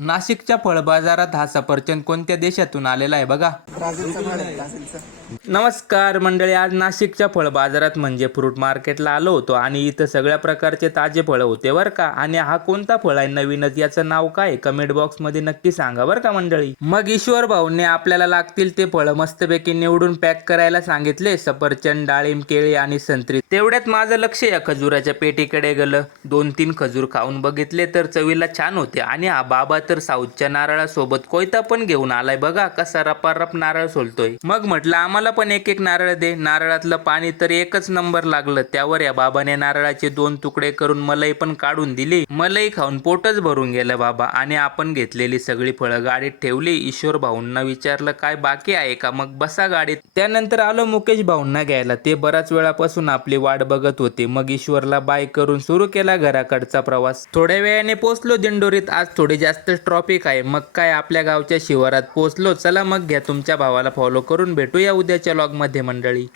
नाशिकच्या फळ बाजारात हा सफरचंद कोणत्या देशातून आलेला आहे बघा. नमस्कार मंडळी आज नाशिकच्या फळ बाजारात म्हणजे फ्रूट मार्केटला आलो होतो आणि इथं सगळ्या प्रकारचे ताजे फळं होते बरं का? आणि हा कोणता फळ आहे नवीनच? याचं नाव काय कमेंट बॉक्समध्ये नक्की सांगा बरं का मंडळी? मग ईश्वर भाऊने आपल्याला लागतील ते फळं मस्तपैकी निवडून पॅक करायला सांगितले. सफरचंद डाळिंब केळी आणि संत्री. तेवढ्यात माझं लक्ष या खजुराच्या पेटीकडे गेलं. दोन तीन खजूर खाऊन बघितले तर चवीला छान होते. आणि हा बाबा तर साऊथच्या नारळासोबत कोयता पण घेऊन आलाय बघा कसा रपारप नारळ सोलतोय. मग म्हटलं आम्हाला पण एक एक नारळ दे. नारळातलं पाणी तर एकच नंबर लागलं. त्यावर या बाबाने नारळाचे दोन तुकडे करून मलाई पण काढून दिली. मलाई खाऊन पोटच भरून गेलं बाबा. आणि आपण घेतलेली सगळी फळं गाडीत ठेवली. ईश्वर भाऊंना विचारलं काय बाकी आहे का? मग बसा गाडीत. त्यानंतर आलो मुकेश भाऊंना घ्यायला. ते बराच वेळापासून आपली वाट बघत होते. मग ईश्वरला बाय करून सुरू केला घराकडचा प्रवास. थोड्या वेळाने पोहोचलो दिंडोरीत. आज थोडे जास्त ट्रॉफिक आहे मग काय आपल्या गावच्या शिवारात पोहोचलो चला मग घ्या तुमच्या भावाला फॉलो करून भेटूया उद्याच्या लॉगमध्ये मंडळी.